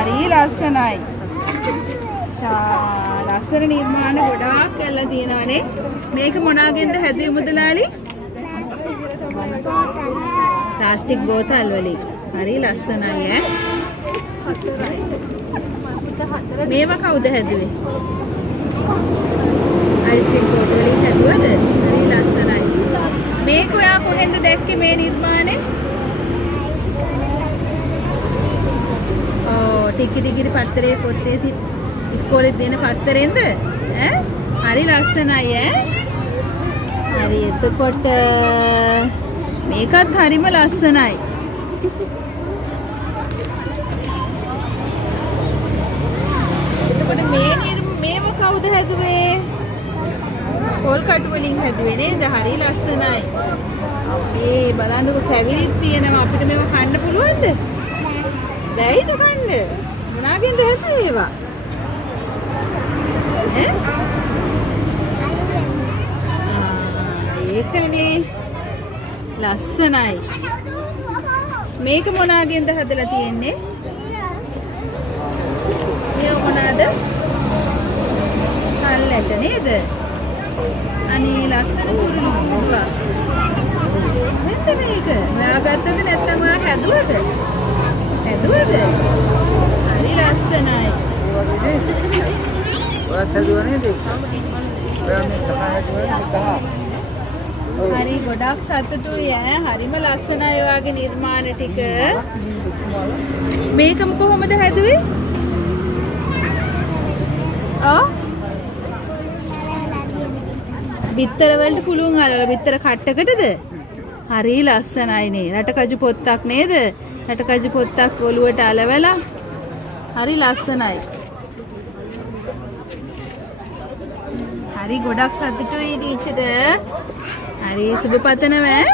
හරි ලස්සනයි. ලස්සන නිර්මාණ ගොඩාක් කරලා තියෙනවානේ. මේක මොනාගෙන්ද හැදුවේ මුදලාලි? ප්ලාස්ටික් බෝතල් වලින්. හරි ලස්සනයි ඈ. මේවා කවුද හැදුවේ? අයිස්ක්‍රීම් බෝතල් වලින් හැදුවද? හරි ලස්සනයි. මේක ඔයා කොහෙන්ද දැක්කේ මේ නිර්මාණය? ටිකිටිකිරි පත්තරේ පොත්තේ ඉස්කෝලේ දෙන පත්තරෙන්ද? ඈ හරි ලස්සනයි ඈ. හරි එතකොට මේකත් හරිම ලස්සනයි. එතකොට මේව කවුද හැදුවේ? පොල් කටු වලින් හැදුවේ නේද? හරි ලස්සනයි. අපේ බලන්නකො කැවිලිත් තියෙනවා. අපිට මේව කන්න පුළුවන්ද? බැයිද කන්න? මොනාගෙන්ද හැදුවේ ඒවා? ඒකනේ ලස්සනයි. මේක මොනාගෙන්ද හදලා තියෙන්නේ? මේ මොනවාද? කල්ලට නේද? අනේ ලස්සන කුරුළු මුවා. මෙන්න මේක. නාගත්තද නැත්නම් ඔයා හැදුවද? හැදුවද? හරි ලස්සනයි. ඔයා හැදුවා නේද? හරි ගොඩක් සතුටුයි ඈ. හරිම ලස්සනයි ඔයාගේ නිර්මාණ ටික. මේකම කොහොමද හැදුවේ? බිත්තර වලට පුළුවන් අරලා බිත්තර කට්ටකටද? හරි ලස්සනයි නේ. රටකජු පොත්තක් නේද? රටකජු පොත්තක් ඔලුවට අලවලා හරි ලස්සනයි. හරි ගොඩක් සතුටුයි ටීචර්ට. හරි සුබ පතනවා.